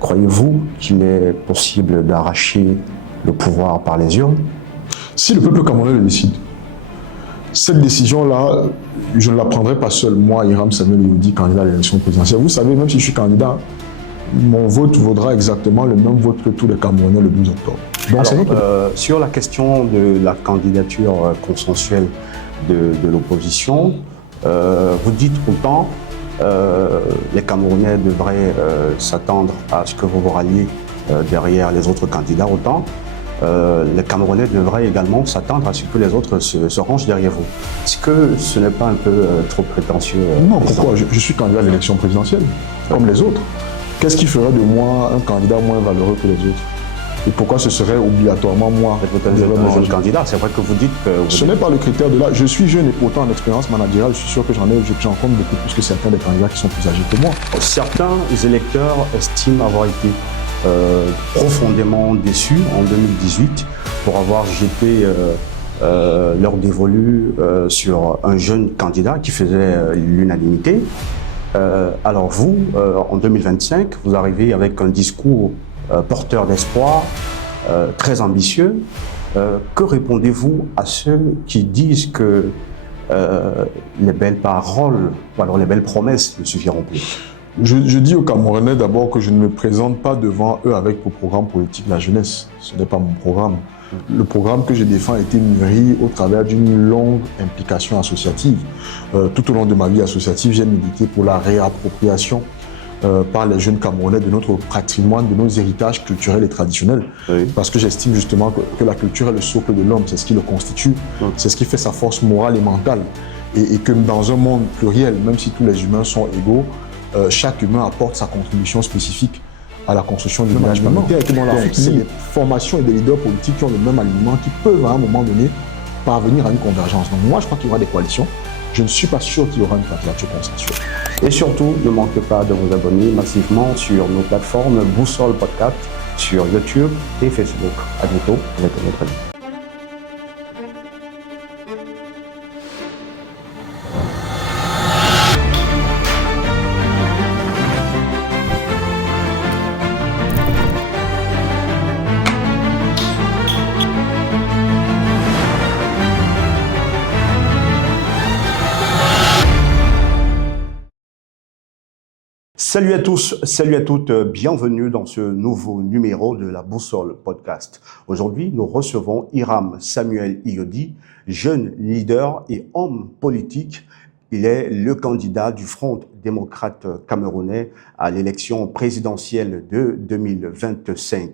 Croyez-vous qu'il est possible d'arracher le pouvoir par les urnes? Si le peuple camerounais le décide, cette décision-là, je ne la prendrai pas seul, moi, Hiram Samuel Yodi, candidat à l'élection présidentielle. Vous savez, même si je suis candidat, mon vote vaudra exactement le même vote que tous les Camerounais le 12 octobre. Donc, sur la question de la candidature consensuelle de l'opposition, vous dites autant les Camerounais devraient s'attendre à ce que vous vous ralliez derrière les autres candidats, autant les Camerounais devraient également s'attendre à ce que les autres se rangent derrière vous. Est-ce que ce n'est pas un peu trop prétentieux? Non, pourquoi? Je suis candidat à l'élection présidentielle, comme les autres. Qu'est-ce qui ferait de moi un candidat moins valeureux que les autres? Et pourquoi ce serait obligatoirement moi? Vous êtes un jeune candidat, c'est vrai que vous dites que... Ce n'est pas le critère de là. Je suis jeune et pourtant en expérience managériale, je suis sûr que j'en compte beaucoup plus que certains des candidats qui sont plus âgés que moi. Certains électeurs estiment avoir été profondément déçus en 2018 pour avoir jeté leur dévolu sur un jeune candidat qui faisait l'unanimité. Alors vous, en 2025, vous arrivez avec un discours porteur d'espoir, très ambitieux. Que répondez-vous à ceux qui disent que les belles paroles ou alors les belles promesses ne suffiront plus? Je dis aux Camerounais d'abord que je ne me présente pas devant eux avec pour programme politique la jeunesse. Ce n'est pas mon programme. Le programme que je défends a été mûri au travers d'une longue implication associative. Tout au long de ma vie associative, j'ai milité pour la réappropriation par les jeunes Camerounais de notre patrimoine, de nos héritages culturels et traditionnels. Oui. Parce que j'estime justement que la culture est le socle de l'homme, c'est ce qui le constitue, c'est ce qui fait sa force morale et mentale. Et que dans un monde pluriel, même si tous les humains sont égaux, chaque humain apporte sa contribution spécifique à la construction du village planétaire. C'est des formations et des leaders politiques qui ont le même alignement, qui peuvent à un moment donné parvenir à une convergence. Donc moi, je crois qu'il y aura des coalitions. Je ne suis pas sûr qu'il y aura une candidature consensuelle. Et surtout, ne manquez pas de vous abonner massivement sur nos plateformes Boussole Podcast, sur YouTube et Facebook. À bientôt avec un autre avis. Salut à tous, salut à toutes, bienvenue dans ce nouveau numéro de la Boussole Podcast. Aujourd'hui, nous recevons Hiram Samuel Yodi, jeune leader et homme politique. Il est le candidat du Front démocrate camerounais à l'élection présidentielle de 2025.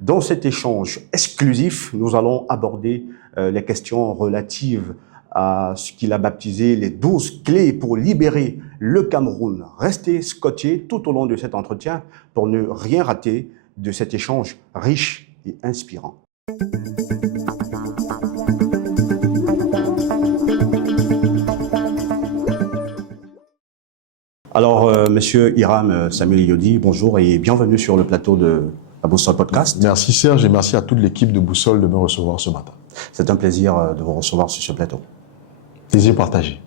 Dans cet échange exclusif, nous allons aborder les questions relatives à ce qu'il a baptisé les 12 clés pour libérer le Cameroun. Restez scotchés tout au long de cet entretien pour ne rien rater de cet échange riche et inspirant. Alors, Monsieur Hiram Samuel Yodi, bonjour et bienvenue sur le plateau de la Boussole Podcast. Merci Serge et merci à toute l'équipe de Boussole de me recevoir ce matin. C'est un plaisir de vous recevoir sur ce plateau. Plaisir partagé.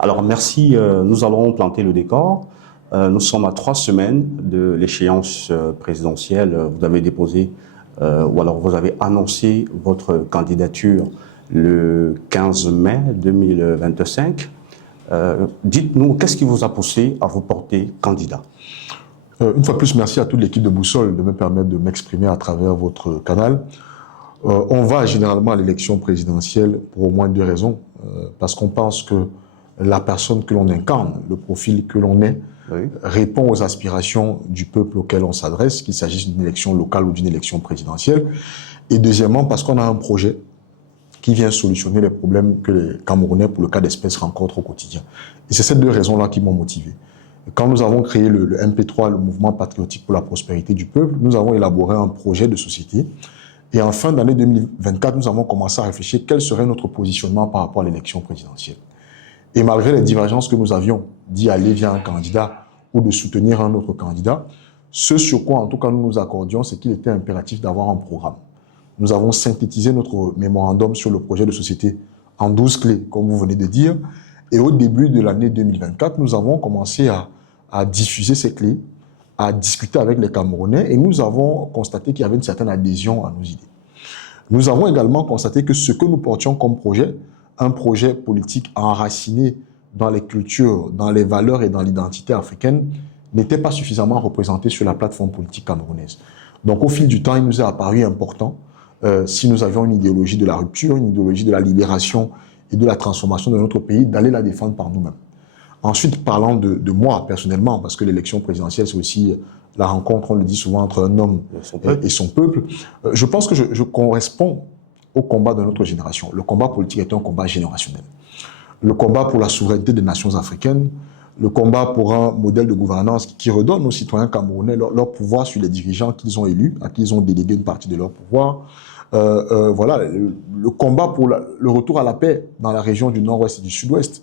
Alors merci, nous allons planter le décor. Nous sommes à 3 semaines de l'échéance présidentielle. Vous avez déposé, ou alors vous avez annoncé votre candidature le 15 mai 2025. Dites-nous, qu'est-ce qui vous a poussé à vous porter candidat? Une fois de plus, merci à toute l'équipe de Boussole de me permettre de m'exprimer à travers votre canal. On va généralement à l'élection présidentielle pour au moins 2 raisons. Parce qu'on pense que la personne que l'on incarne, le profil que l'on est, répond aux aspirations du peuple auquel on s'adresse, qu'il s'agisse d'une élection locale ou d'une élection présidentielle. Et deuxièmement, parce qu'on a un projet qui vient solutionner les problèmes que les Camerounais, pour le cas d'espèce, rencontrent au quotidien. Et c'est ces 2 raisons-là qui m'ont motivé. Quand nous avons créé le MP3, le Mouvement patriotique pour la prospérité du peuple, nous avons élaboré un projet de société. Et en fin d'année 2024, nous avons commencé à réfléchir quel serait notre positionnement par rapport à l'élection présidentielle. Et malgré les divergences que nous avions d'y aller via un candidat ou de soutenir un autre candidat, ce sur quoi en tout cas nous nous accordions, c'est qu'il était impératif d'avoir un programme. Nous avons synthétisé notre mémorandum sur le projet de société en 12 clés, comme vous venez de dire. Et au début de l'année 2024, nous avons commencé à diffuser ces clés à discuter avec les Camerounais et nous avons constaté qu'il y avait une certaine adhésion à nos idées. Nous avons également constaté que ce que nous portions comme projet, un projet politique enraciné dans les cultures, dans les valeurs et dans l'identité africaine, n'était pas suffisamment représenté sur la plateforme politique camerounaise. Donc au fil du temps, il nous est apparu important, si nous avions une idéologie de la rupture, une idéologie de la libération et de la transformation de notre pays, d'aller la défendre par nous-mêmes. Ensuite, parlant de moi personnellement, parce que l'élection présidentielle, c'est aussi la rencontre, on le dit souvent, entre un homme et son peuple, je pense que je corresponds au combat de notre génération. Le combat politique est un combat générationnel. Le combat pour la souveraineté des nations africaines, le combat pour un modèle de gouvernance qui redonne aux citoyens camerounais leur pouvoir sur les dirigeants qu'ils ont élus, à qui ils ont délégué une partie de leur pouvoir. Voilà, le combat pour le retour à la paix dans la région du nord-ouest et du sud-ouest,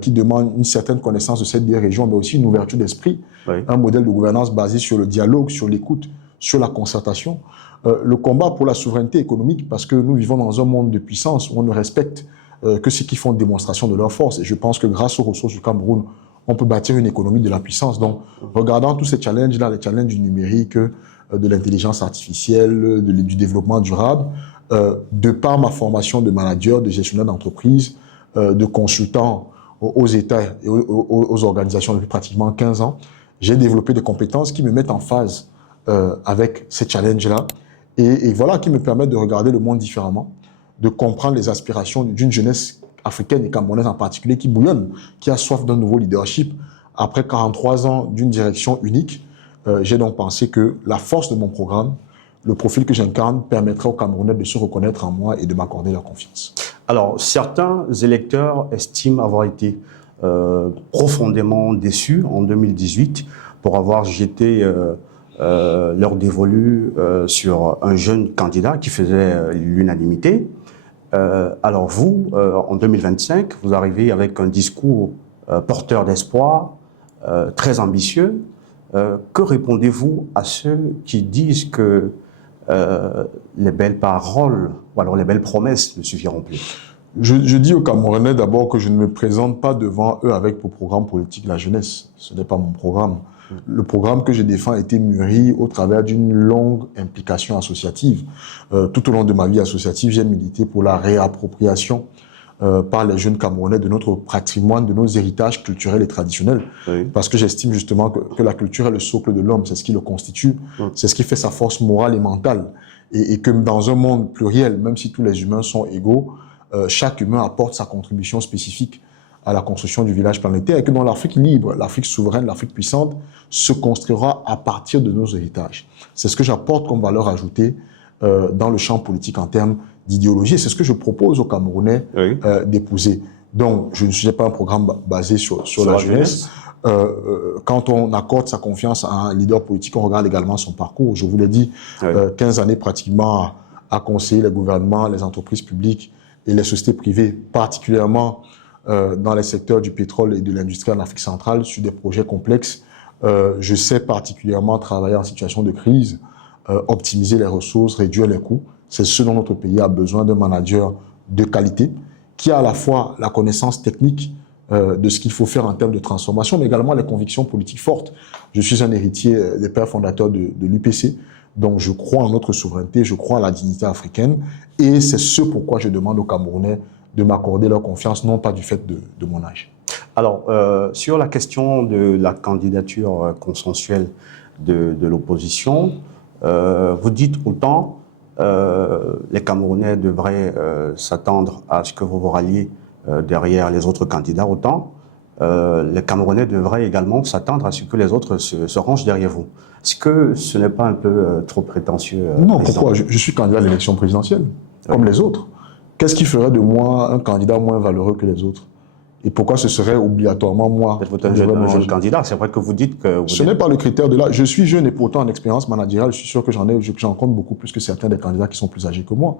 qui demande une certaine connaissance de cette deux régions, mais aussi une ouverture d'esprit, un modèle de gouvernance basé sur le dialogue, sur l'écoute, sur la concertation. Le combat pour la souveraineté économique, parce que nous vivons dans un monde de puissance où on ne respecte que ceux qui font démonstration de leur force. Et je pense que grâce aux ressources du Cameroun, on peut bâtir une économie de la puissance. Donc, regardant tous ces challenges-là, les challenges du numérique, de l'intelligence artificielle, du développement durable, de par ma formation de manager, de gestionnaire d'entreprise, de consultant aux États et aux organisations depuis pratiquement 15 ans, j'ai développé des compétences qui me mettent en phase avec ces challenges-là et voilà, qui me permettent de regarder le monde différemment, de comprendre les aspirations d'une jeunesse africaine et camerounaise en particulier qui bouillonne, qui a soif d'un nouveau leadership. Après 43 ans d'une direction unique, j'ai donc pensé que la force de mon programme, le profil que j'incarne, permettrait aux Camerounais de se reconnaître en moi et de m'accorder leur confiance. Alors, certains électeurs estiment avoir été profondément déçus en 2018 pour avoir jeté leur dévolu sur un jeune candidat qui faisait l'unanimité. Alors vous, en 2025, vous arrivez avec un discours porteur d'espoir, très ambitieux. Que répondez-vous à ceux qui disent que les belles paroles ou alors les belles promesses ne suffiront plus? Je dis aux Camerounais d'abord que je ne me présente pas devant eux avec pour programme politique la jeunesse. Ce n'est pas mon programme. Le programme que je défends a été mûri au travers d'une longue implication associative. Tout au long de ma vie associative, j'ai milité pour la réappropriation par les jeunes Camerounais de notre patrimoine, de nos héritages culturels et traditionnels. Oui. Parce que j'estime justement que la culture est le socle de l'homme, c'est ce qui le constitue, c'est ce qui fait sa force morale et mentale. Et que dans un monde pluriel, même si tous les humains sont égaux, chaque humain apporte sa contribution spécifique à la construction du village planétaire et que dans l'Afrique libre, l'Afrique souveraine, l'Afrique puissante se construira à partir de nos héritages. C'est ce que j'apporte comme valeur ajoutée dans le champ politique en termes d'idéologie. C'est ce que je propose aux Camerounais d'épouser. Donc, je ne suis pas un programme basé sur la jeunesse. Quand on accorde sa confiance à un leader politique, on regarde également son parcours. Je vous l'ai dit, 15 années pratiquement à conseiller les gouvernements, les entreprises publiques et les sociétés privées, particulièrement dans les secteurs du pétrole et de l'industrie en Afrique centrale, sur des projets complexes. Je sais particulièrement travailler en situation de crise, optimiser les ressources, réduire les coûts. C'est ce dont notre pays a besoin, d'un manager de qualité, qui a à la fois la connaissance technique de ce qu'il faut faire en termes de transformation, mais également les convictions politiques fortes. Je suis un héritier des pères fondateurs de l'UPC, donc je crois en notre souveraineté, je crois à la dignité africaine, et c'est ce pourquoi je demande aux Camerounais de m'accorder leur confiance, non pas du fait de mon âge. Alors, sur la question de la candidature consensuelle de l'opposition, vous dites autant les Camerounais devraient s'attendre à ce que vous vous ralliez derrière les autres candidats, autant les Camerounais devraient également s'attendre à ce que les autres se rangent derrière vous. Est-ce que ce n'est pas un peu trop prétentieux? Non, pourquoi? Je suis candidat à l'élection présidentielle, comme les autres. Qu'est-ce qui ferait de moi un candidat moins valeureux que les autres? Et pourquoi ce serait obligatoirement moi? Vous êtes un jeune candidat, c'est vrai que vous dites que... Ce n'est pas le critère de là. Je suis jeune et pourtant en expérience managériale, je suis sûr que j'en compte beaucoup plus que certains des candidats qui sont plus âgés que moi.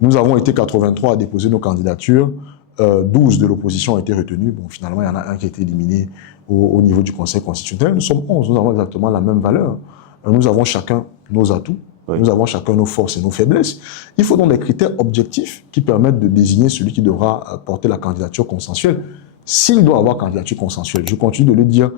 Nous avons été 83 à déposer nos candidatures, 12 de l'opposition ont été retenus. Bon, finalement, il y en a un qui a été éliminé au niveau du Conseil constitutionnel. Nous sommes 11, nous avons exactement la même valeur. Nous avons chacun nos atouts. Nous avons chacun nos forces et nos faiblesses. Il faut donc des critères objectifs qui permettent de désigner celui qui devra porter la candidature consensuelle. S'il doit avoir candidature consensuelle, je continue de le dire,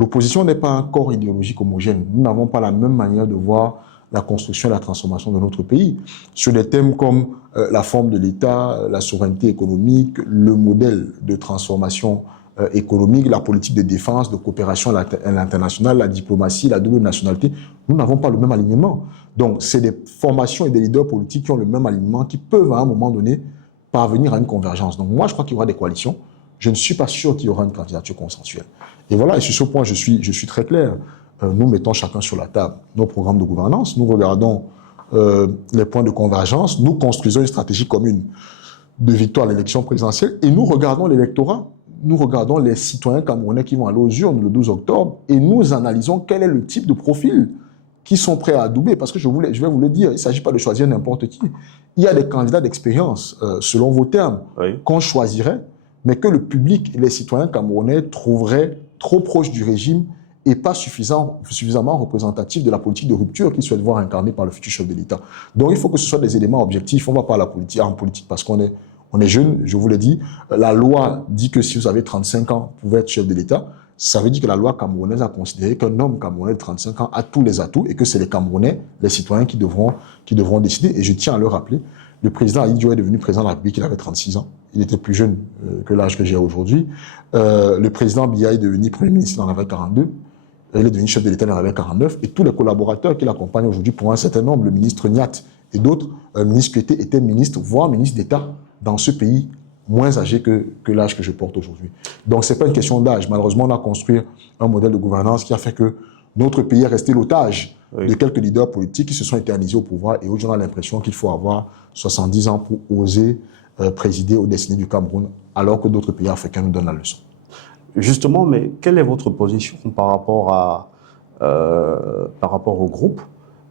L'opposition n'est pas un corps idéologique homogène. Nous n'avons pas la même manière de voir la construction et la transformation de notre pays. Sur des thèmes comme la forme de l'État, la souveraineté économique, le modèle de transformation économique, la politique de défense, de coopération à l'international, la diplomatie, la double nationalité, nous n'avons pas le même alignement. Donc, c'est des formations et des leaders politiques qui ont le même alignement, qui peuvent à un moment donné parvenir à une convergence. Donc, moi, je crois qu'il y aura des coalitions. Je ne suis pas sûr qu'il y aura une candidature consensuelle. Et voilà, et sur ce point, je suis très clair. Nous mettons chacun sur la table nos programmes de gouvernance, nous regardons les points de convergence, nous construisons une stratégie commune de victoire à l'élection présidentielle et nous regardons l'électorat, nous regardons les citoyens camerounais qui vont aller aux urnes le 12 octobre et nous analysons quel est le type de profil qui sont prêts à adouber. Parce que je vais vous le dire, il ne s'agit pas de choisir n'importe qui. Il y a des candidats d'expérience, selon vos termes, oui, qu'on choisirait, mais que le public et les citoyens camerounais trouveraient trop proches du régime et pas suffisamment représentatifs de la politique de rupture qu'ils souhaitent voir incarnée par le futur chef de l'État. Donc il faut que ce soit des éléments objectifs. On ne va pas en politique parce qu'on est jeune, je vous l'ai dit. La loi dit que si vous avez 35 ans, vous pouvez être chef de l'État. Ça veut dire que la loi camerounaise a considéré qu'un homme camerounais de 35 ans a tous les atouts et que c'est les Camerounais, les citoyens qui devront décider. Et je tiens à le rappeler, le président Ahidjo est devenu président de la République, il avait 36 ans. Il était plus jeune que l'âge que j'ai aujourd'hui. Le président Biya est devenu premier ministre, il en avait 42. Il est devenu chef de l'État, il en avait 49. Et tous les collaborateurs qui l'accompagnent aujourd'hui, pour un certain nombre, le ministre Niat et d'autres, ministres qui étaient ministres, voire ministres d'État dans ce pays, moins âgés que l'âge que je porte aujourd'hui. Donc, ce n'est pas une question d'âge. Malheureusement, on a construit un modèle de gouvernance qui a fait que notre pays est resté l'otage de quelques leaders politiques qui se sont éternisés au pouvoir. Et aujourd'hui, on a l'impression qu'il faut avoir 70 ans pour oser présider aux destinées du Cameroun, alors que d'autres pays africains nous donnent la leçon. Justement, mais quelle est votre position par rapport au groupe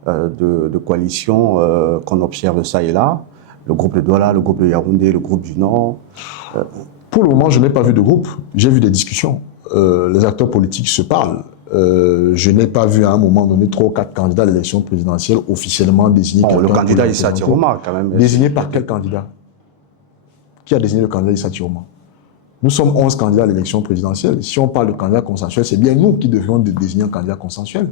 de coalition qu'on observe ça et là? Le groupe de Douala, le groupe de Yaoundé, le groupe du Nord. Pour le moment, je n'ai pas vu de groupe. J'ai vu des discussions. Les acteurs politiques se parlent. Je n'ai pas vu à un moment donné 3 ou 4 candidats à l'élection présidentielle officiellement désignés. Le candidat Issa Tiroma, quand même. Désigné par quel candidat? Qui a désigné le candidat Issa Tiroma? Nous sommes 11 candidats à l'élection présidentielle. Si on parle de candidat consensuel, c'est bien nous qui devrions désigner un candidat consensuel.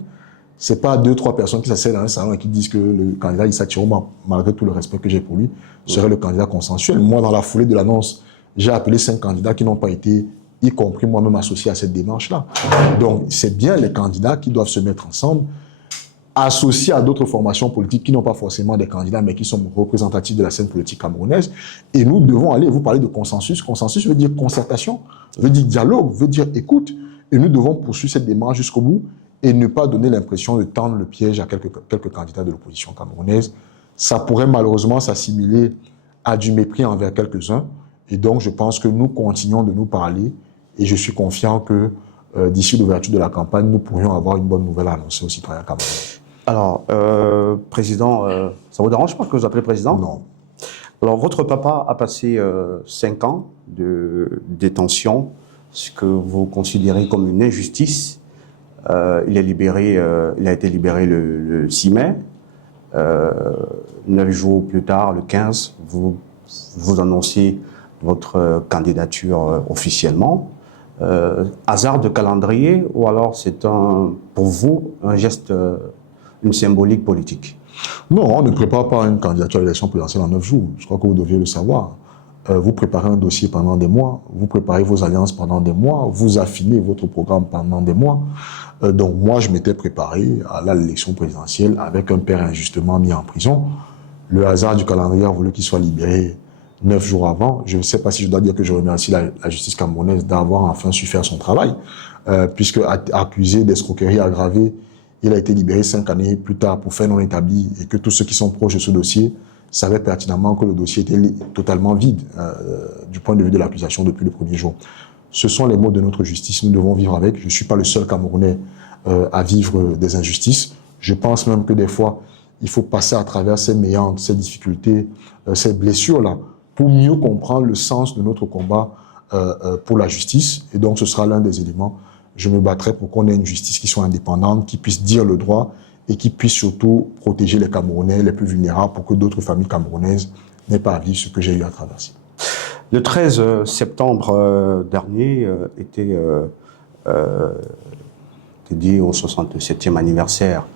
Ce n'est pas 2-3 personnes qui s'asseyent dans un salon et qui disent que le candidat Issa Tiroma, malgré tout le respect que j'ai pour lui, serait le candidat consensuel. Moi, dans la foulée de l'annonce, j'ai appelé 5 candidats qui n'ont pas été, y compris moi-même, associés à cette démarche-là. Donc, c'est bien les candidats qui doivent se mettre ensemble, associés à d'autres formations politiques qui n'ont pas forcément des candidats, mais qui sont représentatifs de la scène politique camerounaise. Et nous devons aller, vous parlez de consensus. Consensus veut dire concertation, veut dire dialogue, veut dire écoute. Et nous devons poursuivre cette démarche jusqu'au bout et ne pas donner l'impression de tendre le piège à quelques candidats de l'opposition camerounaise. Ça pourrait malheureusement s'assimiler à du mépris envers quelques-uns. Et donc, je pense que nous continuons de nous parler et je suis confiant que d'ici l'ouverture de la campagne, nous pourrions avoir une bonne nouvelle à annoncer aux citoyens camerounais. Alors, Président, ça vous dérange pas que vous appelez Président? Non. Alors, votre papa a passé 5 ans de détention, ce que vous considérez comme une injustice. Il a été libéré le 6 mai. 9 jours plus tard, le 15, vous annoncez votre candidature officiellement. Hasard de calendrier ou alors c'est pour vous un geste, une symbolique politique? Non, on ne prépare pas une candidature à l'élection présidentielle en 9 jours. Je crois que vous deviez le savoir. Vous préparez un dossier pendant des mois, vous préparez vos alliances pendant des mois, vous affinez votre programme pendant des mois. Donc moi, je m'étais préparé à l'élection présidentielle avec un père injustement mis en prison. Le hasard du calendrier a voulu qu'il soit libéré 9 jours avant. Je ne sais pas si je dois dire que je remercie la justice camerounaise d'avoir enfin su faire son travail, puisque accusé d'escroquerie aggravée, il a été libéré 5 années plus tard pour fait non établi et que tous ceux qui sont proches de ce dossier savaient pertinemment que le dossier était totalement vide du point de vue de l'accusation depuis le premier jour. Ce sont les mots de notre justice, nous devons vivre avec. Je ne suis pas le seul Camerounais à vivre des injustices. Je pense même que des fois, il faut passer à travers ces méandres, ces difficultés, ces blessures-là, pour mieux comprendre le sens de notre combat pour la justice. Et donc, ce sera l'un des éléments. Je me battrai pour qu'on ait une justice qui soit indépendante, qui puisse dire le droit et qui puisse surtout protéger les Camerounais les plus vulnérables pour que d'autres familles camerounaises n'aient pas à vivre ce que j'ai eu à traverser. Le 13 septembre dernier était dédié au 67e anniversaire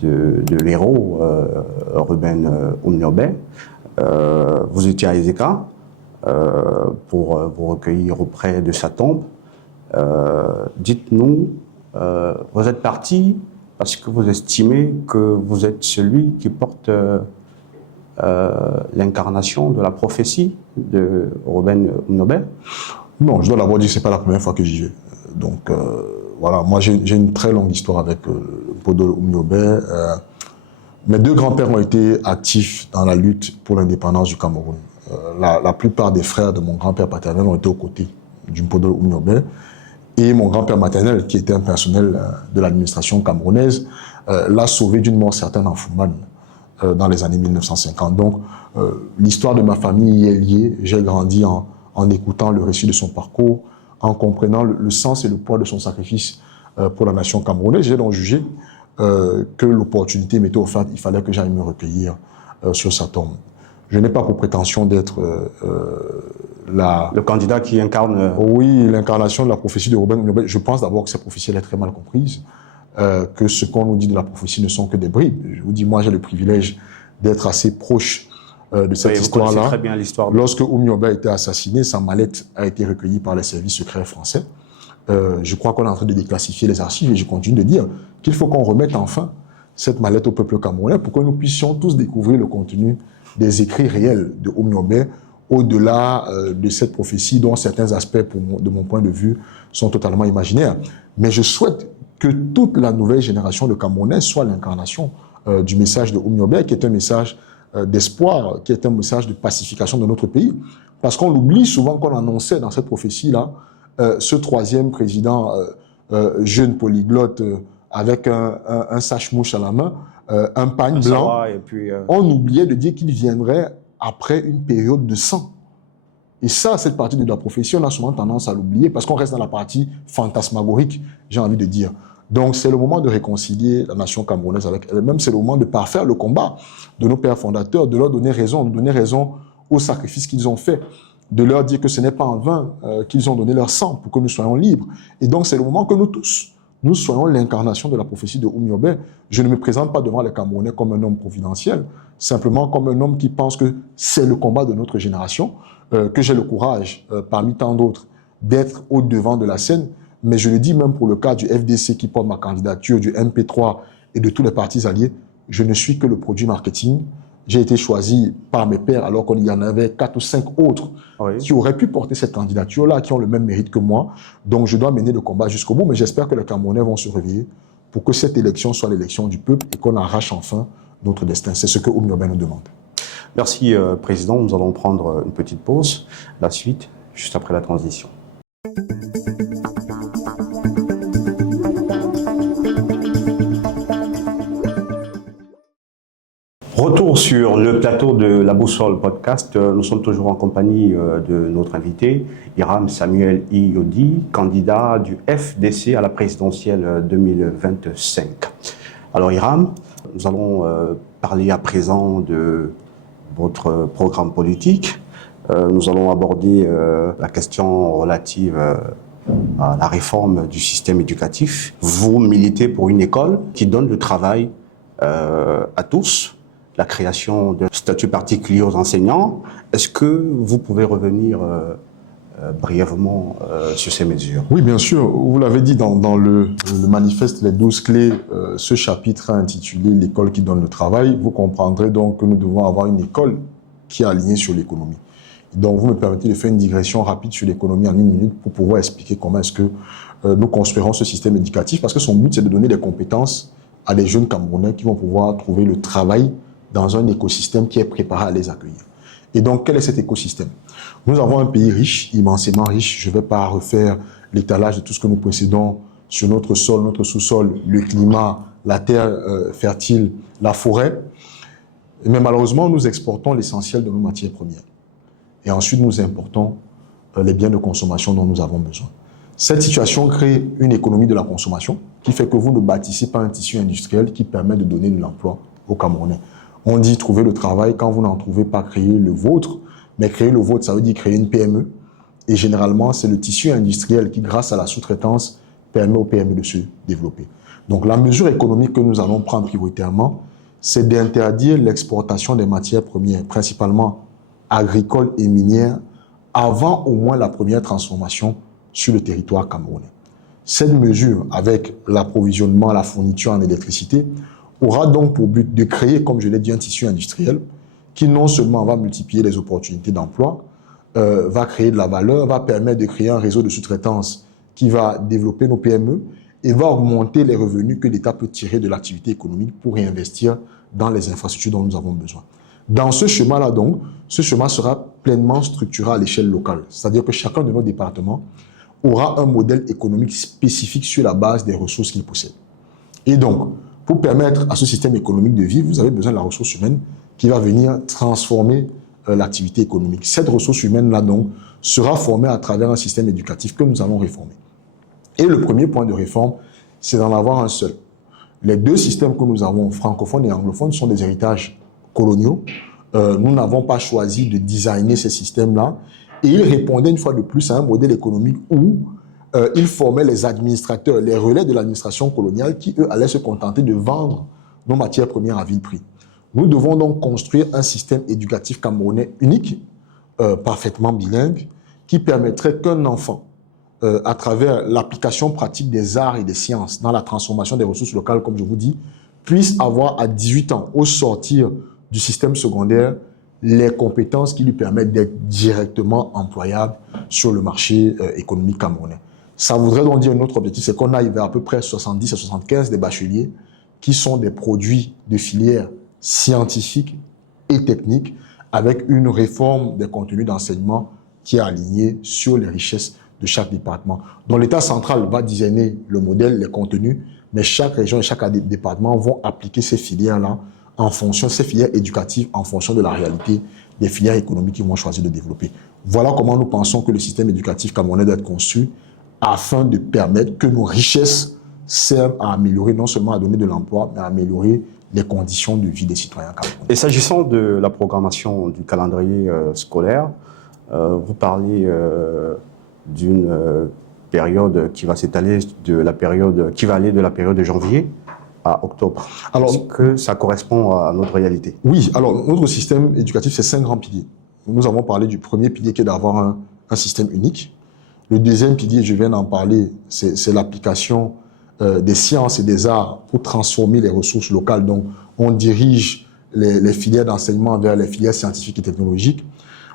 de l'héros Ruben Umniobe. Vous étiez à Ezeka pour vous recueillir auprès de sa tombe. Dites-nous, vous êtes parti parce que vous estimez que vous êtes celui qui porte l'incarnation de la prophétie de Ruben Umniobe? Non, je dois d'abord dire que ce n'est pas la première fois que j'y vais. Donc, voilà, moi j'ai une très longue histoire avec Podol Umniobe. Mes deux grands-pères ont été actifs dans la lutte pour l'indépendance du Cameroun. La plupart des frères de mon grand-père paternel ont été aux côtés du Podol Umniobe. Et mon grand-père maternel, qui était un personnel de l'administration camerounaise, l'a sauvé d'une mort certaine en Foumbane dans les années 1950. Donc, l'histoire de ma famille y est liée. J'ai grandi en écoutant le récit de son parcours, en comprenant le sens et le poids de son sacrifice pour la nation camerounaise. J'ai donc jugé que l'opportunité m'était offerte, il fallait que j'aille me recueillir sur sa tombe. Je n'ai pas pour prétention d'être le candidat qui incarne... Oui, l'incarnation de la prophétie de Ruben Umniobe. Je pense d'abord que cette prophétie elle est très mal comprise, que ce qu'on nous dit de la prophétie ne sont que des bribes. Je vous dis, moi j'ai le privilège d'être assez proche de cette histoire-là. Vous connaissez très bien l'histoire. Lorsque Umniobe a été assassiné, sa mallette a été recueillie par les services secrets français. Je crois qu'on est en train de déclassifier les archives et je continue de dire qu'il faut qu'on remette enfin cette mallette au peuple camerounais pour que nous puissions tous découvrir le contenu des écrits réels de Umniobe, au-delà de cette prophétie dont certains aspects, de mon point de vue, sont totalement imaginaires. Mais je souhaite que toute la nouvelle génération de Camerounais soit l'incarnation du message de Umniobe, qui est un message d'espoir, qui est un message de pacification de notre pays. Parce qu'on l'oublie souvent qu'on annonçait dans cette prophétie-là ce troisième président jeune polyglotte avec un sache-mouche à la main, un pagne blanc. Et puis, On oubliait de dire qu'il viendrait après une période de sang. Et ça, cette partie de la prophétie, on a souvent tendance à l'oublier parce qu'on reste dans la partie fantasmagorique, j'ai envie de dire. Donc, c'est le moment de réconcilier la nation camerounaise avec elle-même. C'est le moment de parfaire le combat de nos pères fondateurs, de leur donner raison aux sacrifices qu'ils ont faits, de leur dire que ce n'est pas en vain qu'ils ont donné leur sang pour que nous soyons libres. Et donc, c'est le moment que nous tous, nous soyons l'incarnation de la prophétie de Umniobe. Je ne me présente pas devant les Camerounais comme un homme providentiel, simplement comme un homme qui pense que c'est le combat de notre génération, que j'ai le courage, parmi tant d'autres, d'être au devant de la scène. Mais je le dis même pour le cas du FDC qui porte ma candidature, du MP3 et de tous les partis alliés, je ne suis que le produit marketing. J'ai été choisi par mes pairs alors qu'il y en avait 4 ou 5 autres qui auraient pu porter cette candidature-là, qui ont le même mérite que moi. Donc je dois mener le combat jusqu'au bout, mais j'espère que les Camerounais vont se réveiller pour que cette élection soit l'élection du peuple et qu'on arrache enfin notre destin. C'est ce que Umniobe nous demande. Merci, Président. Nous allons prendre une petite pause. La suite, juste après la transition. Retour sur le plateau de la Boussole Podcast. Nous sommes toujours en compagnie de notre invité, Hiram Samuel Iyodi, candidat du FDC à la présidentielle 2025. Alors Hiram, nous allons parler à présent de votre programme politique. Nous allons aborder la question relative à la réforme du système éducatif. Vous militez pour une école qui donne le travail à tous, la création de statuts particuliers aux enseignants. Est-ce que vous pouvez revenir brièvement sur ces mesures? Oui, bien sûr. Vous l'avez dit dans le manifeste Les 12 clés, ce chapitre intitulé « L'école qui donne le travail », vous comprendrez donc que nous devons avoir une école qui est alignée sur l'économie. Donc, vous me permettez de faire une digression rapide sur l'économie en 1 minute pour pouvoir expliquer comment est-ce que nous construirons ce système éducatif, parce que son but, c'est de donner des compétences à des jeunes Camerounais qui vont pouvoir trouver le travail dans un écosystème qui est préparé à les accueillir. Et donc, quel est cet écosystème? Nous avons un pays riche, immensément riche. Je ne vais pas refaire l'étalage de tout ce que nous possédons sur notre sol, notre sous-sol, le climat, la terre fertile, la forêt. Mais malheureusement, nous exportons l'essentiel de nos matières premières. Et ensuite, nous importons les biens de consommation dont nous avons besoin. Cette situation crée une économie de la consommation qui fait que vous ne bâtissez pas un tissu industriel qui permet de donner de l'emploi aux Camerounais. On dit trouver le travail quand vous n'en trouvez pas, créer le vôtre. Mais créer le vôtre, ça veut dire créer une PME. Et généralement, c'est le tissu industriel qui, grâce à la sous-traitance, permet aux PME de se développer. Donc la mesure économique que nous allons prendre prioritairement, c'est d'interdire l'exportation des matières premières, principalement agricoles et minières, avant au moins la première transformation sur le territoire camerounais. Cette mesure, avec l'approvisionnement, la fourniture en électricité, aura donc pour but de créer, comme je l'ai dit, un tissu industriel qui non seulement va multiplier les opportunités d'emploi, va créer de la valeur, va permettre de créer un réseau de sous-traitance qui va développer nos PME et va augmenter les revenus que l'État peut tirer de l'activité économique pour réinvestir dans les infrastructures dont nous avons besoin. Dans ce schéma-là, donc, ce schéma sera pleinement structuré à l'échelle locale. C'est-à-dire que chacun de nos départements aura un modèle économique spécifique sur la base des ressources qu'il possède. Et donc, pour permettre à ce système économique de vivre, vous avez besoin de la ressource humaine qui va venir transformer l'activité économique. Cette ressource humaine-là, donc, sera formée à travers un système éducatif que nous allons réformer. Et le premier point de réforme, c'est d'en avoir un seul. Les deux systèmes que nous avons, francophones et anglophones, sont des héritages coloniaux. Nous n'avons pas choisi de designer ces systèmes-là. Et ils répondaient une fois de plus à un modèle économique où ils formaient les administrateurs, les relais de l'administration coloniale qui, eux, allaient se contenter de vendre nos matières premières à vil prix. Nous devons donc construire un système éducatif camerounais unique, parfaitement bilingue, qui permettrait qu'un enfant, à travers l'application pratique des arts et des sciences dans la transformation des ressources locales, comme je vous dis, puisse avoir à 18 ans, au sortir du système secondaire, les compétences qui lui permettent d'être directement employable sur le marché économique camerounais. Ça voudrait donc dire un autre objectif, c'est qu'on aille vers à peu près 70 à 75 des bacheliers qui sont des produits de filières scientifiques et techniques avec une réforme des contenus d'enseignement qui est alignée sur les richesses de chaque département. Donc l'État central va designer le modèle, les contenus, mais chaque région et chaque département vont appliquer ces filières-là en fonction, ces filières éducatives en fonction de la réalité des filières économiques qu'ils vont choisir de développer. Voilà comment nous pensons que le système éducatif camerounais doit être conçu afin de permettre que nos richesses servent à améliorer, non seulement à donner de l'emploi, mais à améliorer les conditions de vie des citoyens camerounais. Et s'agissant de la programmation du calendrier scolaire, vous parlez d'une période qui va s'étaler de la période qui va aller de la période de janvier à octobre. Alors, est-ce que ça correspond à notre réalité? Oui, alors notre système éducatif, c'est 5 grands piliers. Nous avons parlé du premier pilier qui est d'avoir un système unique. Le deuxième pilier, je viens d'en parler, c'est l'application des sciences et des arts pour transformer les ressources locales. Donc, on dirige les filières d'enseignement vers les filières scientifiques et technologiques.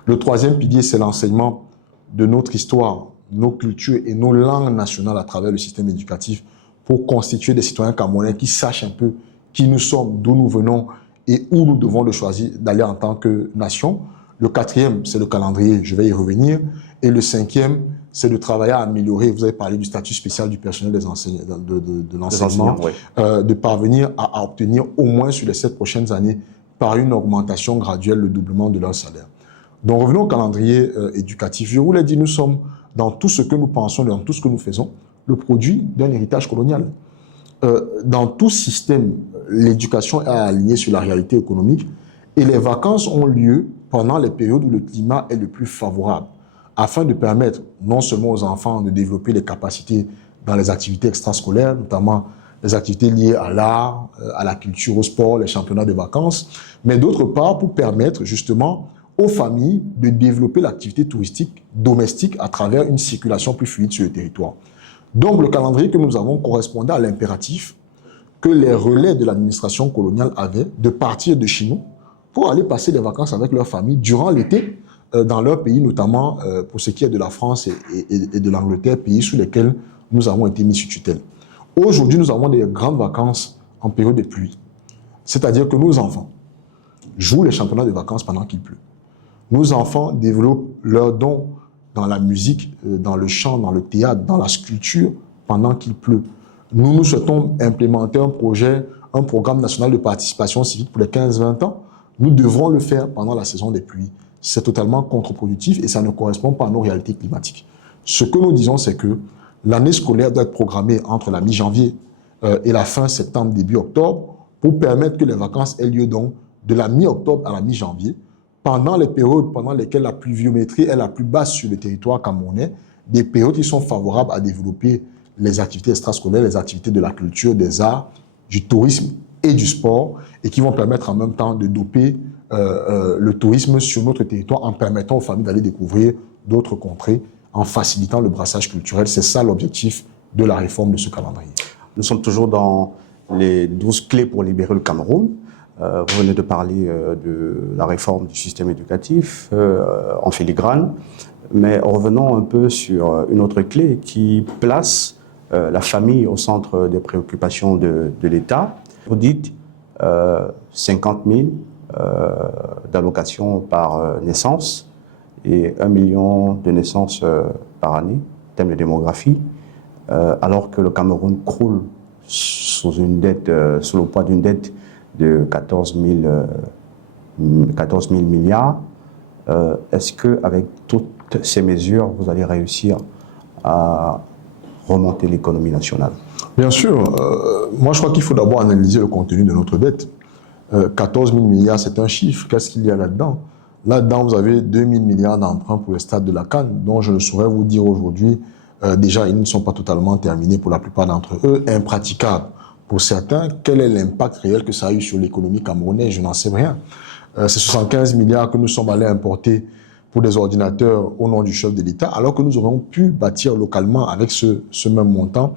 Le troisième pilier, c'est l'enseignement de notre histoire, nos cultures et nos langues nationales à travers le système éducatif pour constituer des citoyens camerounais qui sachent un peu qui nous sommes, d'où nous venons et où nous devons le choisir d'aller en tant que nation. Le quatrième, c'est le calendrier, je vais y revenir. Et le cinquième, c'est de travailler à améliorer, vous avez parlé du statut spécial du personnel des de l'enseignement, oui. De parvenir à obtenir au moins sur les 7 prochaines années, par une augmentation graduelle, le doublement de leur salaire. Donc revenons au calendrier éducatif. Je vous l'ai dit, nous sommes dans tout ce que nous pensons, dans tout ce que nous faisons, le produit d'un héritage colonial. Dans tout système, l'éducation est alignée sur la réalité économique et les vacances ont lieu pendant les périodes où le climat est le plus favorable, afin de permettre non seulement aux enfants de développer les capacités dans les activités extrascolaires, notamment les activités liées à l'art, à la culture, au sport, les championnats de vacances, mais d'autre part pour permettre justement aux familles de développer l'activité touristique domestique à travers une circulation plus fluide sur le territoire. Donc le calendrier que nous avons correspondait à l'impératif que les relais de l'administration coloniale avaient de partir de chez nous pour aller passer les vacances avec leur famille durant l'été dans leur pays, notamment pour ce qui est de la France et de l'Angleterre, pays sous lesquels nous avons été mis sous tutelle. Aujourd'hui, nous avons des grandes vacances en période de pluie. C'est-à-dire que nos enfants jouent les championnats de vacances pendant qu'il pleut. Nos enfants développent leurs dons dans la musique, dans le chant, dans le théâtre, dans la sculpture pendant qu'il pleut. Nous souhaitons implémenter un programme national de participation civique pour les 15-20 ans. Nous devrons le faire pendant la saison des pluies. C'est totalement contre-productif et ça ne correspond pas à nos réalités climatiques. Ce que nous disons, c'est que l'année scolaire doit être programmée entre la mi-janvier et la fin septembre, début octobre, pour permettre que les vacances aient lieu donc de la mi-octobre à la mi-janvier, pendant les périodes pendant lesquelles la pluviométrie est la plus basse sur le territoire camerounais, des périodes qui sont favorables à développer les activités extrascolaires, les activités de la culture, des arts, du tourisme et du sport, et qui vont permettre en même temps de doper le tourisme sur notre territoire en permettant aux familles d'aller découvrir d'autres contrées, en facilitant le brassage culturel. C'est ça l'objectif de la réforme de ce calendrier. Nous sommes toujours dans les 12 clés pour libérer le Cameroun. Vous venez de parler de la réforme du système éducatif en filigrane, mais revenons un peu sur une autre clé qui place la famille au centre des préoccupations de l'État. Vous dites 50 000 d'allocations par naissance et 1 million de naissances par année, en termes de démographie, alors que le Cameroun croule sous le poids d'une dette de 14 000 milliards. Est-ce qu'avec toutes ces mesures, vous allez réussir à remonter l'économie nationale? Bien sûr. Moi, je crois qu'il faut d'abord analyser le contenu de notre dette. 14 000 milliards, c'est un chiffre. Qu'est-ce qu'il y a là-dedans? Là-dedans, vous avez 2 000 milliards d'emprunts pour le stade de la CAN, dont je ne saurais vous dire aujourd'hui, déjà, ils ne sont pas totalement terminés pour la plupart d'entre eux, impraticables. Pour certains, quel est l'impact réel que ça a eu sur l'économie camerounaise? Je n'en sais rien. C'est 75 milliards que nous sommes allés importer pour des ordinateurs au nom du chef de l'État, alors que nous aurions pu bâtir localement avec ce même montant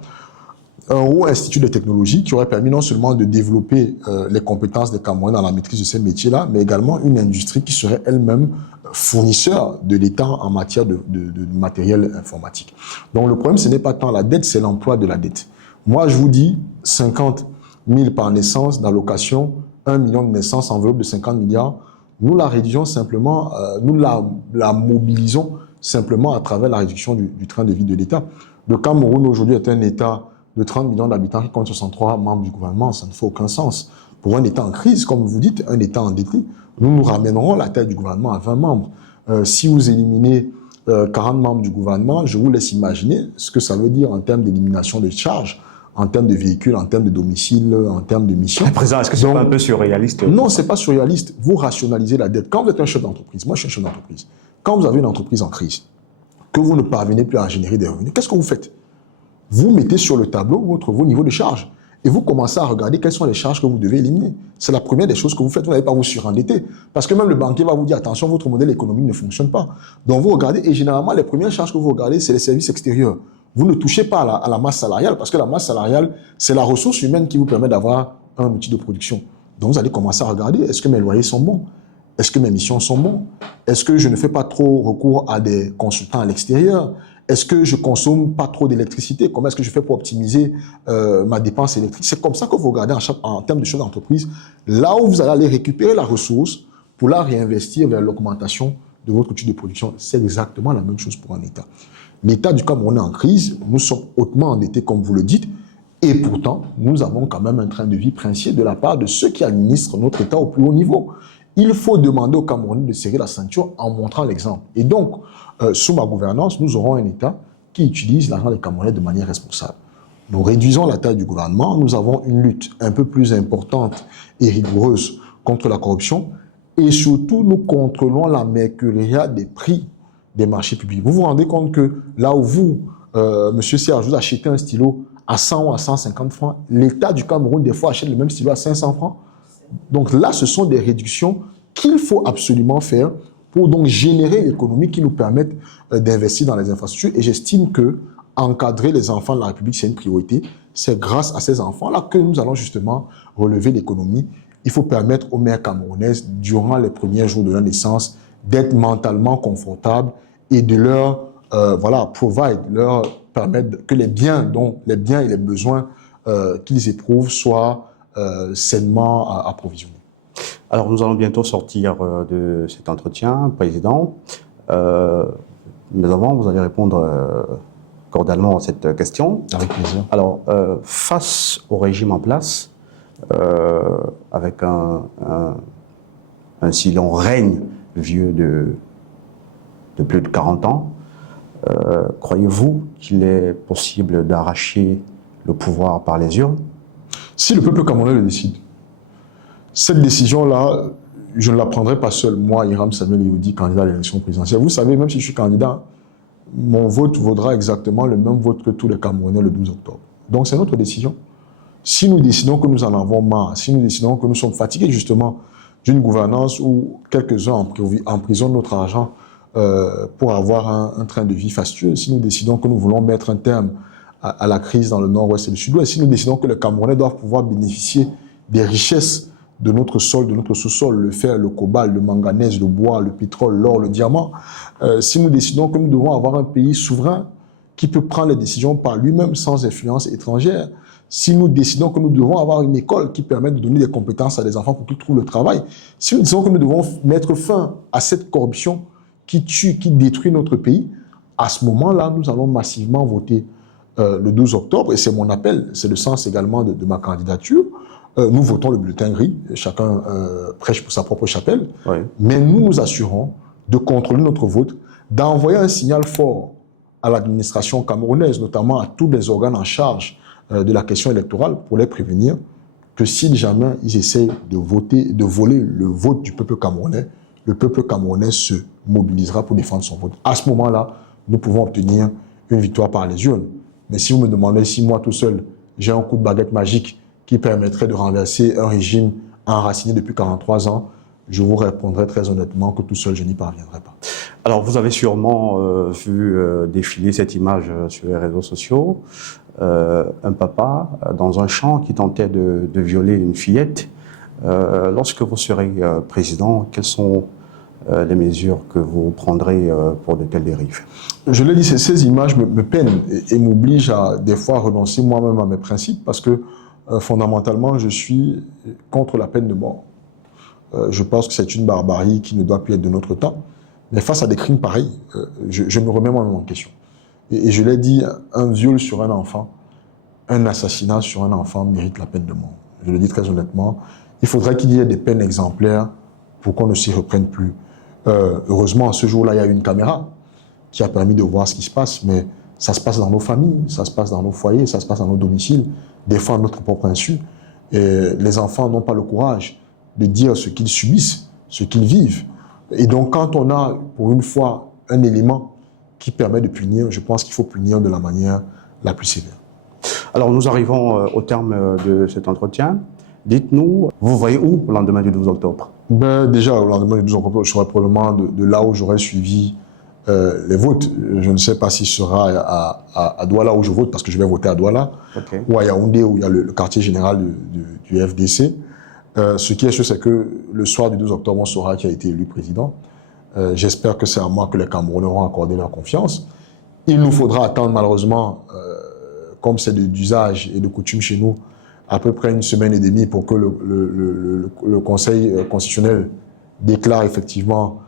un haut institut de technologie qui aurait permis non seulement de développer les compétences des Camerounais dans la maîtrise de ces métiers-là, mais également une industrie qui serait elle-même fournisseur de l'État en matière de matériel informatique. Donc le problème, ce n'est pas tant la dette, c'est l'emploi de la dette. Moi, je vous dis 50 000 par naissance d'allocation, 1 million de naissances, enveloppe de 50 milliards. Nous la réduisons simplement, nous la mobilisons simplement à travers la réduction du train de vie de l'État. Le Cameroun aujourd'hui est un État de 30 millions d'habitants qui compte 63 membres du gouvernement. Ça ne fait aucun sens. Pour un État en crise, comme vous dites, un État endetté, nous ramènerons la taille du gouvernement à 20 membres. Si vous éliminez 40 membres du gouvernement, je vous laisse imaginer ce que ça veut dire en termes d'élimination de charges, en termes de véhicules, en termes de domicile, en termes de missions. Président, est-ce que c'est pas un peu surréaliste? Non, c'est pas surréaliste. Vous rationalisez la dette. Quand vous êtes un chef d'entreprise, moi je suis un chef d'entreprise, quand vous avez une entreprise en crise, que vous ne parvenez plus à générer des revenus, qu'est-ce que vous faites? Vous mettez sur le tableau vos niveaux de charges et vous commencez à regarder quelles sont les charges que vous devez éliminer. C'est la première des choses que vous faites. Vous n'allez pas vous surendetter. Parce que même le banquier va vous dire, attention, votre modèle économique ne fonctionne pas. Donc vous regardez, et généralement, les premières charges que vous regardez, c'est les services extérieurs. Vous ne touchez pas à la masse salariale, parce que la masse salariale, c'est la ressource humaine qui vous permet d'avoir un outil de production. Donc vous allez commencer à regarder, est-ce que mes loyers sont bons? Est-ce que mes missions sont bons? Est-ce que je ne fais pas trop recours à des consultants à l'extérieur? Est-ce que je consomme pas trop d'électricité? Comment est-ce que je fais pour optimiser ma dépense électrique? C'est comme ça que vous regardez en termes de choses d'entreprise, là où vous allez aller récupérer la ressource pour la réinvestir vers l'augmentation de votre outil de production. C'est exactement la même chose pour un État. L'État du Cameroun est en crise, nous sommes hautement endettés comme vous le dites, et pourtant, nous avons quand même un train de vie princier de la part de ceux qui administrent notre État au plus haut niveau. Il faut demander aux Camerounais de serrer la ceinture en montrant l'exemple. Et donc, sous ma gouvernance, nous aurons un État qui utilise l'argent des Camerounais de manière responsable. Nous réduisons la taille du gouvernement, nous avons une lutte un peu plus importante et rigoureuse contre la corruption, et surtout, nous contrôlons la mercuriat des prix des marchés publics. Vous vous rendez compte que là où vous, Monsieur Serge, vous achetez un stylo à 100 ou à 150 francs, l'État du Cameroun, des fois, achète le même stylo à 500 francs. Donc là, ce sont des réductions qu'il faut absolument faire pour donc générer l'économie qui nous permette d'investir dans les infrastructures. Et j'estime que encadrer les enfants de la République, c'est une priorité. C'est grâce à ces enfants-là que nous allons justement relever l'économie. Il faut permettre aux mères camerounaises, durant les premiers jours de leur naissance, d'être mentalement confortables et de leur leur permettre que les biens et les besoins qu'ils éprouvent soient sainement approvisionnés. Alors, nous allons bientôt sortir de cet entretien, Président. Mais avant, vous allez répondre cordialement à cette question. Avec plaisir. Alors, face au régime en place, avec un si long règne vieux de plus de 40 ans, croyez-vous qu'il est possible d'arracher le pouvoir par les urnes? Si le peuple camerounais le décide. Cette décision-là, je ne la prendrai pas seul, moi, Hiram Samuel Iyoudi, candidat à l'élection présidentielle. Vous savez, même si je suis candidat, mon vote vaudra exactement le même vote que tous les Camerounais le 12 octobre. Donc c'est notre décision. Si nous décidons que nous en avons marre, si nous décidons que nous sommes fatigués justement d'une gouvernance où quelques-uns emprisonnent notre argent pour avoir un train de vie fastueux, si nous décidons que nous voulons mettre un terme à la crise dans le nord-ouest et le sud-ouest, si nous décidons que les Camerounais doivent pouvoir bénéficier des richesses de notre sol, de notre sous-sol, le fer, le cobalt, le manganèse, le bois, le pétrole, l'or, le diamant, si nous décidons que nous devons avoir un pays souverain qui peut prendre les décisions par lui-même sans influence étrangère, si nous décidons que nous devons avoir une école qui permet de donner des compétences à des enfants pour qu'ils trouvent le travail, si nous décidons que nous devons mettre fin à cette corruption qui tue, qui détruit notre pays, à ce moment-là, nous allons massivement voter le 12 octobre, et c'est mon appel, c'est le sens également de ma candidature. Nous votons le bulletin gris, chacun prêche pour sa propre chapelle, oui. Mais nous nous assurons de contrôler notre vote, d'envoyer un signal fort à l'administration camerounaise, notamment à tous les organes en charge de la question électorale, pour les prévenir que si jamais ils essayent de voler le vote du peuple camerounais, le peuple camerounais se mobilisera pour défendre son vote. À ce moment-là, nous pouvons obtenir une victoire par les urnes. Mais si vous me demandez si moi tout seul, j'ai un coup de baguette magique qui permettrait de renverser un régime enraciné depuis 43 ans, je vous répondrai très honnêtement que tout seul, je n'y parviendrai pas. Alors, vous avez sûrement vu défiler cette image sur les réseaux sociaux. Un papa dans un champ qui tentait de violer une fillette. Lorsque vous serez président, quelles sont les mesures que vous prendrez pour de telles dérives? Je l'ai dit, ces images me peinent et m'obligent à des fois à renoncer moi-même à mes principes parce que fondamentalement, je suis contre la peine de mort. Je pense que c'est une barbarie qui ne doit plus être de notre temps. Mais face à des crimes pareils, je me remets moi-même en question. Et je l'ai dit, un viol sur un enfant, un assassinat sur un enfant mérite la peine de mort. Je le dis très honnêtement. Il faudrait qu'il y ait des peines exemplaires pour qu'on ne s'y reprenne plus. Heureusement, ce jour-là, il y a eu une caméra qui a permis de voir ce qui se passe, mais ça se passe dans nos familles, ça se passe dans nos foyers, ça se passe dans nos domiciles, des fois à notre propre insu. Et les enfants n'ont pas le courage de dire ce qu'ils subissent, ce qu'ils vivent. Et donc, quand on a, pour une fois, un élément qui permet de punir, je pense qu'il faut punir de la manière la plus sévère. Alors, nous arrivons au terme de cet entretien. Dites-nous, vous voyez où au lendemain du 12 octobre? Déjà, au lendemain du 12 octobre, je serai probablement de là où j'aurais suivi les votes. Je ne sais pas si ce sera à Douala où je vote, parce que je vais voter à Douala, okay. Ou à Yaoundé où il y a le quartier général du FDC. Ce qui est sûr, c'est que le soir du 12 octobre, on saura qui a été élu président. J'espère que c'est à moi que les Camerounais auront accordé leur confiance. Il nous faudra attendre malheureusement, comme c'est d'usage et de coutume chez nous, à peu près une semaine et demie pour que le Conseil constitutionnel déclare effectivement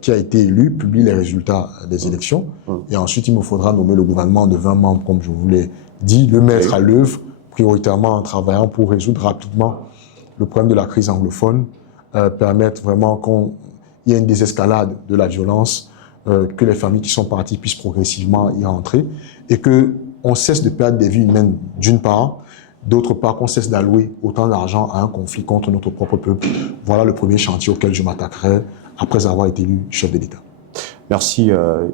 qui a été élu, publie les résultats des élections. Et ensuite, il me faudra nommer le gouvernement de 20 membres, comme je vous l'ai dit, le mettre à l'œuvre, prioritairement en travaillant pour résoudre rapidement le problème de la crise anglophone, permettre vraiment qu'il y ait une désescalade de la violence, que les familles qui sont parties puissent progressivement y rentrer et qu'on cesse de perdre des vies humaines d'une part, d'autre part qu'on cesse d'allouer autant d'argent à un conflit contre notre propre peuple. Voilà le premier chantier auquel je m'attaquerai après avoir été élu chef de l'État. Merci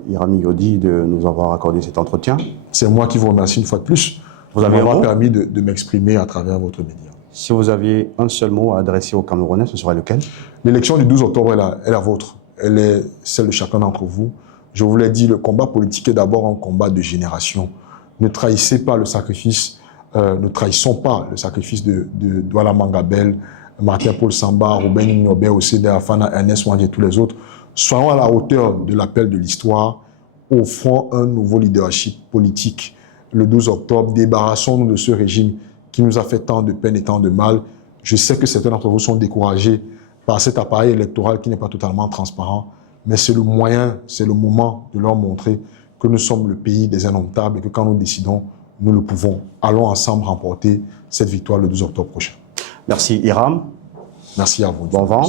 Hiram Iyodi de nous avoir accordé cet entretien. C'est moi qui vous remercie une fois de plus. Vous m'avez permis de m'exprimer à travers votre média. Si vous aviez un seul mot à adresser aux Camerounais, ce serait lequel? L'élection du 12 octobre est la vôtre. Elle est celle de chacun d'entre vous. Je vous l'ai dit, le combat politique est d'abord un combat de génération. Ne trahissez pas le sacrifice, ne trahissons pas le sacrifice de Douala Mangabel, Martin-Paul Samba, Ruben Nobé, Osede Afana, Ernest Ouandji et tous les autres. Soyons à la hauteur de l'appel de l'histoire. Offrons un nouveau leadership politique. Le 12 octobre, débarrassons-nous de ce régime qui nous a fait tant de peine et tant de mal. Je sais que certains d'entre vous sont découragés par cet appareil électoral qui n'est pas totalement transparent, mais c'est le moyen, c'est le moment de leur montrer que nous sommes le pays des indomptables et que quand nous décidons, nous le pouvons. Allons ensemble remporter cette victoire le 12 octobre prochain. Merci Hiram. Merci à vous. Bon vent.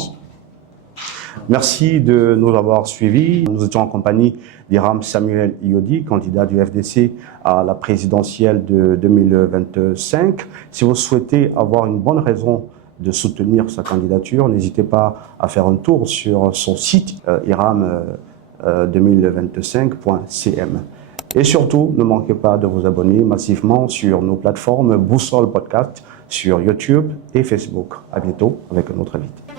Merci de nous avoir suivis. Nous étions en compagnie d'Hiram Samuel Iyodi, candidat du FDC à la présidentielle de 2025. Si vous souhaitez avoir une bonne raison de soutenir sa candidature, n'hésitez pas à faire un tour sur son site. Hiram 2025.cm. Et surtout, ne manquez pas de vous abonner massivement sur nos plateformes Boussole Podcast, sur YouTube et Facebook. À bientôt avec un autre invité.